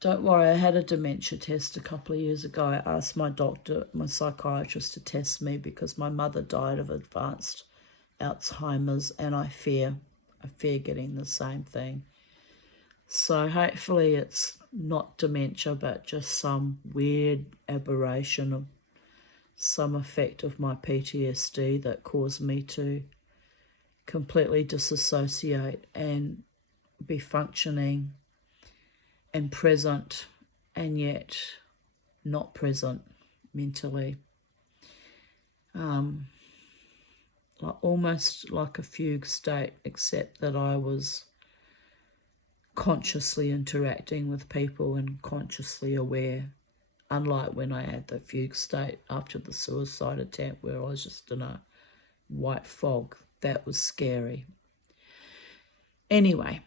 don't worry, I had a dementia test a couple of years ago. I asked my doctor, my psychiatrist, to test me because my mother died of advanced Alzheimer's, and I fear getting the same thing. So hopefully it's not dementia, but just some weird aberration of some effect of my PTSD that caused me to completely disassociate and be functioning and present, and yet not present mentally. Almost like a fugue state, except that I was consciously interacting with people and consciously aware, unlike when I had the fugue state after the suicide attempt where I was just in a white fog. That was scary. Anyway,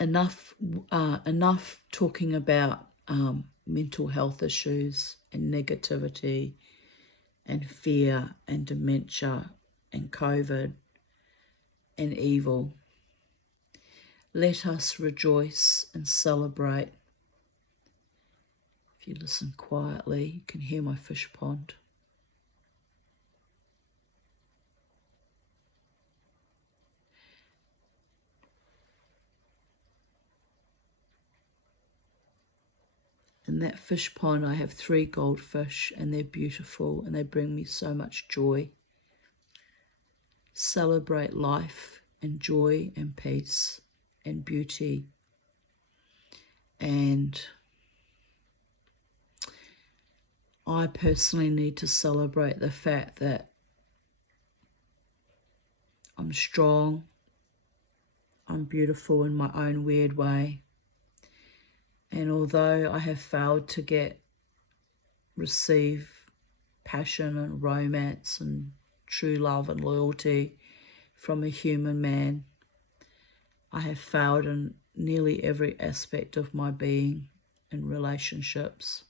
enough talking about mental health issues and negativity and fear and dementia and COVID and evil. Let us rejoice and celebrate. If you listen quietly, you can hear my fish pond. In that fish pond, I have 3 goldfish, and they're beautiful, and they bring me so much joy. Celebrate life and joy and peace and beauty. And I personally need to celebrate the fact that I'm strong, I'm beautiful in my own weird way. And although I have failed to receive passion and romance and true love and loyalty from a human man, I have failed in nearly every aspect of my being in relationships.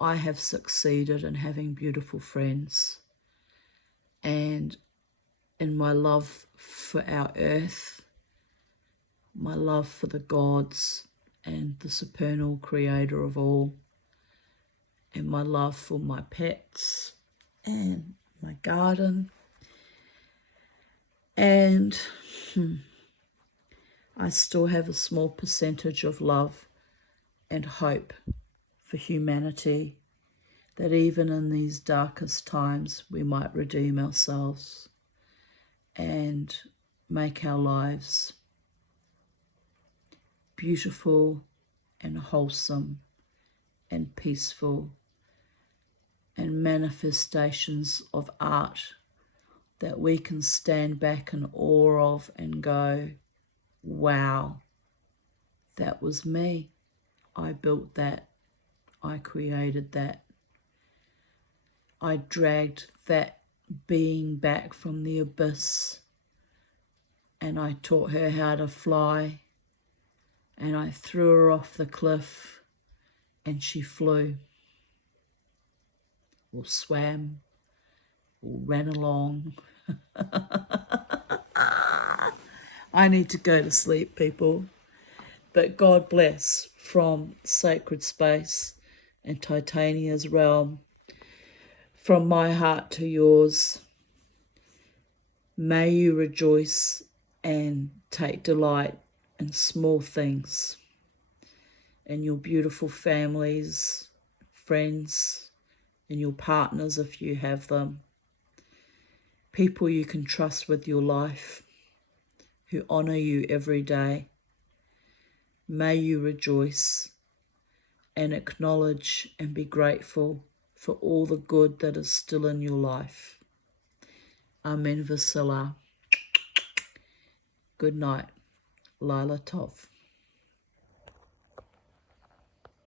I have succeeded in having beautiful friends, and in my love for our earth, my love for the gods and the supernal creator of all, and my love for my pets and my garden. And I still have a small percentage of love and hope for humanity that even in these darkest times we might redeem ourselves and make our lives beautiful and wholesome and peaceful, and manifestations of art that we can stand back in awe of and go, wow, that was me. I built that. I created that. I dragged that being back from the abyss, and I taught her how to fly, and I threw her off the cliff, and she flew or swam or ran along. I need to go to sleep, people. But God bless from Sacred Space and Titania's realm, from my heart to yours. May you rejoice and take delight in small things, in your beautiful families, friends, and your partners if you have them. People you can trust with your life, who honour you every day. May you rejoice and acknowledge and be grateful for all the good that is still in your life. Amen Vasila. Good night. Lila Tov.